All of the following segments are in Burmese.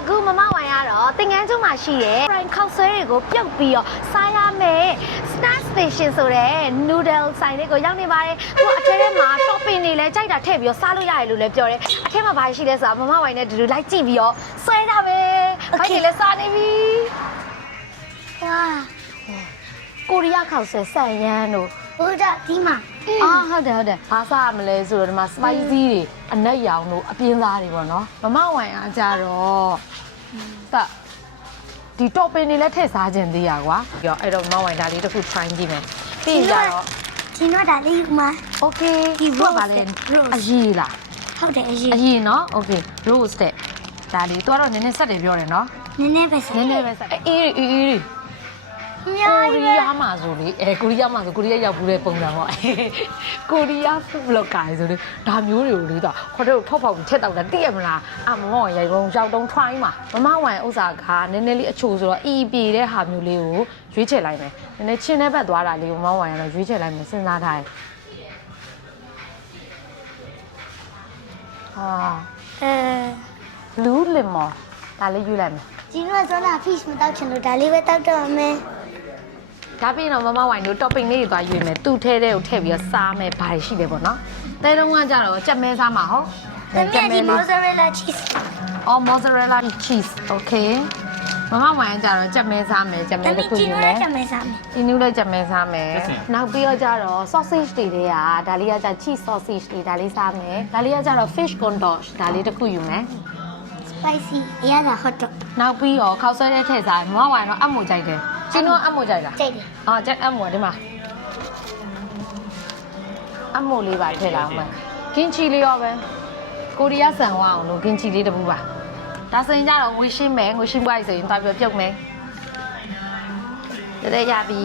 အခုမမဝိုင်ရတော့တင်ငန်းကျုံမှာရှိတဲ့ prime ခောက်ဆွဲတွေကိုပြုတ်ပြီးတော့စားရမယ် snack station ဆိုတဲ့ noodle ဆိုင်လေးကိုရောက်နေပါတယ်ဟိုအထဲထဲမှာ topping တွေလည်းကြိုက်တာထည့်ပြီးတော့စားလို့ရတယ်လို့လည်းပြောတယ်အထဲမှာဘာရှိလဲဆိုတာမမဝိုင်နဲ့တူတူလိုက်ကြည့်ပြီးတော့ဆွဲတာပဲဘာကြီးလဲစားနေပြီဝါကိုရီးယားခောက်ဆွဲဆန်ရန်တို့ဟိုဒါဒီမှာ အာဟုတ်တယ်ဟုတ်တယ်ဘာစားမလဲဆိုတော့ဒီမှာ spicy တွေအနက်ရောင်တို့အပြင်းသားတွေပေါ့နော်မမဝိုင်အားကြတော့သဒီ topping တွေလည်းထည့်စားခြင်းသေးရကွာပြီးတော့အဲ့တော့မမဝိုင်ဒါလေးတစ်ခု try ကြည့်မယ်ပြီးရင်ကြတော့ ဒီတော့ဒါလေးယူမှာ okay ဒီ rose ဘာလဲ rose အရေးလားဟုတ်တယ်အရေးအရေးနော် okay rose တဲ့ဒါလေးသူကတော့နည်းနည်းဆက်တယ်ပြောတယ်နော်နည်းနည်းပဲစနည်းနည်းပဲဆက်အေးအေးအေး အများကိုကြီးရီးပဲယားမှာဆိုလေအဲကိုရီးယားမှာဆိုကိုရီးယားရောက်ဘူးတဲ့ပုံစံပေါ့အဲကိုရီးယားဖူးဘလော့ကာလေဆိုလေဒါမျိုးတွေကိုလေတော့ခေါ်တော့ထောက်ဖောက်ပြီးထက်တော့လာတိရမလားအမမောင်ရိုက်ကုန်ရောက်တုံးထွိုင်းမှာမမဝိုင်ဥစ္စာကနည်းနည်းလေးအချိုဆိုတော့အီပြေတဲ့ဟာမျိုးလေးကိုရွေးချယ်လိုက်မယ်နည်းနည်းချင်းတဲ့ဘက်သွားတာလေးကိုမမဝိုင်ကတော့ရွေးချယ်လိုက်မယ်စဉ်းစားထားတယ်ဟာအဲလူးလင်မော်ဒါလေးရွေးလိုက်မယ် ဒီနွားဇောနာ fish မတောက်ချင်လို့ဒါလေးပဲတောက်တော့မယ် ဒါပြင်တော့မမဝိုင်တို့ topping လေးတွေသွားယူမယ်သူ့ထဲတဲ့ကိုထည့်ပြီးတော့စားမယ်ဘာတွေရှိလဲပေါ့နော်တဲတုံးကကြတော့ကြက်မဲစားမှာဟုတ်မင်းဒီ mozzarella cheese အော် mozzarella cheese okay မမဝိုင်ကြတော့ကြက်မဲစားမယ်ကြက်မဲတစ်ခုယူမယ်ကြက်မဲစားမယ်ဒီနူးလည်းကြက်မဲစားမယ်နောက်ပြီးတော့ကြတော့ sausage တွေတွေကဒါလေးကကြ cheese sausage တွေဒါလေးစားမယ်ဒါလေးကကြတော့ fish condosh ဒါလေးတစ်ခုယူမယ် spicy အရသာ hot dog နောက်ပြီးတော့ခောက်ဆွဲတဲ့ထည့်စားမမဝိုင်တော့အမှုကြိုက်တယ် ကျင်းတော့အမိုကြိုက်လား这里，အော်ချက်အမိုဒီမှာအမိုလေးပါထည့်လာအောင်မယ်ကင်ချီလေးရောပဲကိုရီးယားဆန်ဝအောင်လို့ကင်ချီလေးတစ်ပူပါဒါဆိုရင်ကြတော့ငွေရှင်းမယ်ငွေရှင်းပွားဆိုရင်တွားပြီးပြုတ်မယ်တတဲ့ရပြီ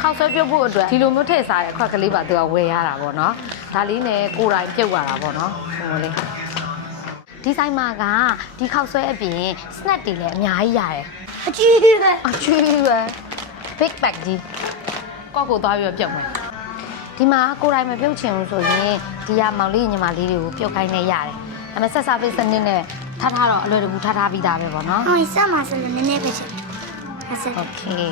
ခောက်ဆွဲပြုတ်ဖို့အတွက်ဒီလိုမျိုးထည့်စားရခွက်ကလေးပါသူကဝယ်ရတာပေါ့နော်ဒါလေးနဲ့ကိုယ်တိုင်ပြုတ်ရတာပေါ့နော်ဟိုလေး ဒီဆိုင်မှာကဒီခောက်ဆွဲအပြင် snack တွေလည်းအများကြီးရတယ်အကြီးပဲအချွေးပဲ big bag ကြီးကောက်ကိုသွားပြီးတော့ပြုတ်မယ်ဒီမှာကိုယ်တိုင်မပြုတ်ချင်ဘူးဆိုရင်ဒီကမောင်လေးညီမလေးတွေကိုပြုတ်ခိုင်းနေရတယ်ဒါပေမဲ့ဆက်စားပေးစနစ်နဲ့ထားထားတော့အလွယ်တကူထားထားပြီးသားပဲပေါ့နော်ဟုတ်ဆက်မှာဆက်လို့နည်းနည်းပဲချက်ဆက် okay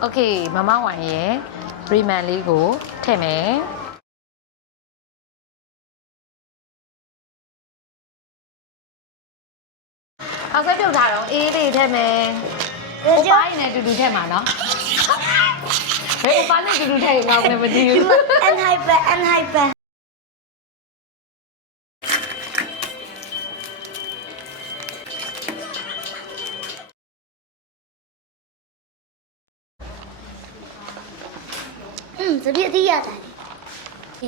โอเคမမဝိုင်ရဲ့ရီမန်လေးကိုထည့်မယ်အောက်ကပြုတ်ထားတော့အေးလေးထည့်မယ်။ဥပိုင်းနဲ့တူတူထည့်မှာနော်။ဘယ်ဥပိုင်းနဲ့တူတူထည့်ရင်ကောင်းလဲမသိဘူး။ and hyper and hyper 嗯，这里的呀，的。耶。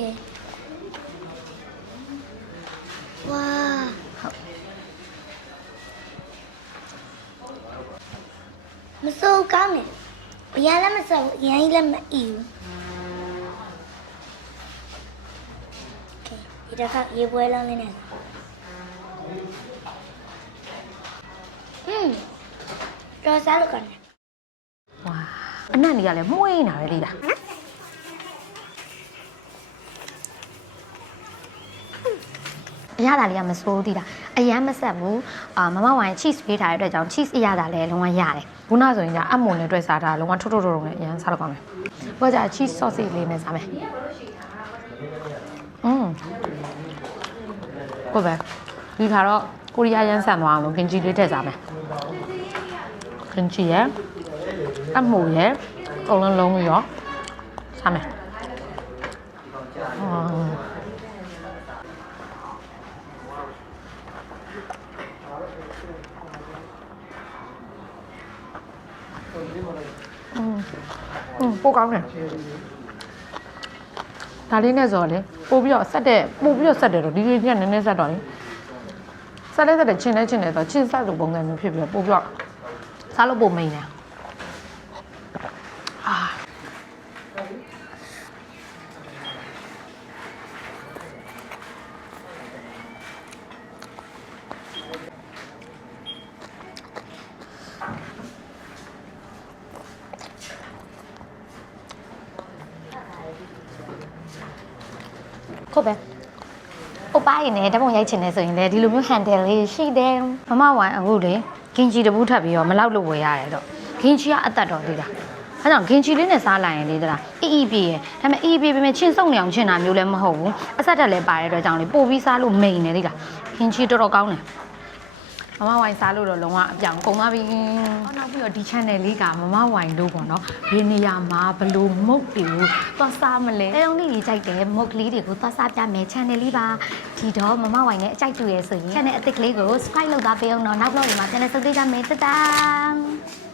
哇。မစိုးကောင်းတယ်။အရင်လည်းမစိုးဘူးအရင်လည်းမအီဘူး။ Okay ဒီတစ်ခါရေပွဲလုံးလေးနဲ့อืมတော့စားလို့ကောင်းတယ် ။ဝါအနံ့တွေကလည်းမှုေးနေတာပဲလေလား။ အရသာလေးကမဆိုးသေးတာအရန်မဆက်ဘူးအာမမဝိုင် cheese ပေးထားတဲ့အတွက်ကြောင့် cheese အရသာလည်းလုံးဝရတယ်ခုနဆိုရင်ကအမွန်နဲ့တွေ့စားတာလုံးဝထုထုထုထုနဲ့အရန်စားတော့ကောင်းတယ်ဘွာကြာ cheese sausage လေးနဲ့စားမယ်อืมကိုပဲဒီခါတော့ကိုရီးယားရန်ဆန်သွားအောင်လို့ကင်ဂျီလေးထည့်စားမယ်ကင်ဂျီရယ်အမူရယ်အုံလုံးလုံးရောစားမယ် อืม อืมอืมပိုကောင်းတယ်ဒါလေးနဲ့ဆိုတော့လေပို့ပြီးတော့ဆက်တဲ့ပို့ပြီးတော့ဆက်တယ်တော့ဒီလေးကနည်းနည်းဆက်တော့လေဆက်လဲဆက်တယ်ချင်းလဲချင်းလဲဆိုတော့ချင်းဆက်လို့ပုံစံမျိုးဖြစ်ပြီးတော့ပို့ပြီးတော့စားလို့ပိုမိန်တယ် ခုတ်ပဲအိုပါရင်လည်းဓာတ်ပုံရိုက်ချင်တယ်ဆိုရင်လည်းဒီလိုမျိုး handle လေးရှိတယ်မမဝိုင်အခုလေဂင်ချီတပူးထပ်ပြီးတော့မလောက်လို့ဝယ်ရတယ်တော့ဂင်ချီကအသက်တော်သေးတာအဲကြောင့်ဂင်ချီလေးနဲ့စားလိုက်ရင်လေတလားအီအီပြေရဒါပေမဲ့အီအီပြေပေမဲ့ချင်းစုံနေအောင်ချင်းတာမျိုးလည်းမဟုတ်ဘူးအဆက်တက်လည်းပါတဲ့အတွက်ကြောင့်လေပို့ပြီးစားလို့မိန်တယ်လေလားဂင်ချီတော်တော်ကောင်းတယ် မမဝိုင်စားလို့တော့လုံးဝအပြောင်ကုန်သွားပြီ။ဟောနောက်ပြီးတော့ဒီ channel လေးကမမဝိုင်လို့ပေါ့နော်။ဒီနေရာမှာဘလို့မုတ်တွေကိုသွားစားမလဲ။အဲုံလေးကြီးကြိုက်တယ်မုတ်ကလေးတွေကိုသွားစားပြမယ် channel လေးပါ။ဒီတော့မမဝိုင်နဲ့အကြိုက်တူရဲဆိုရင် channel အသစ်ကလေးကို subscribe လုပ်သားပေးအောင်တော့နောက် vlog တွေမှာ channel စုပ်ပေးကြမယ်တတန်း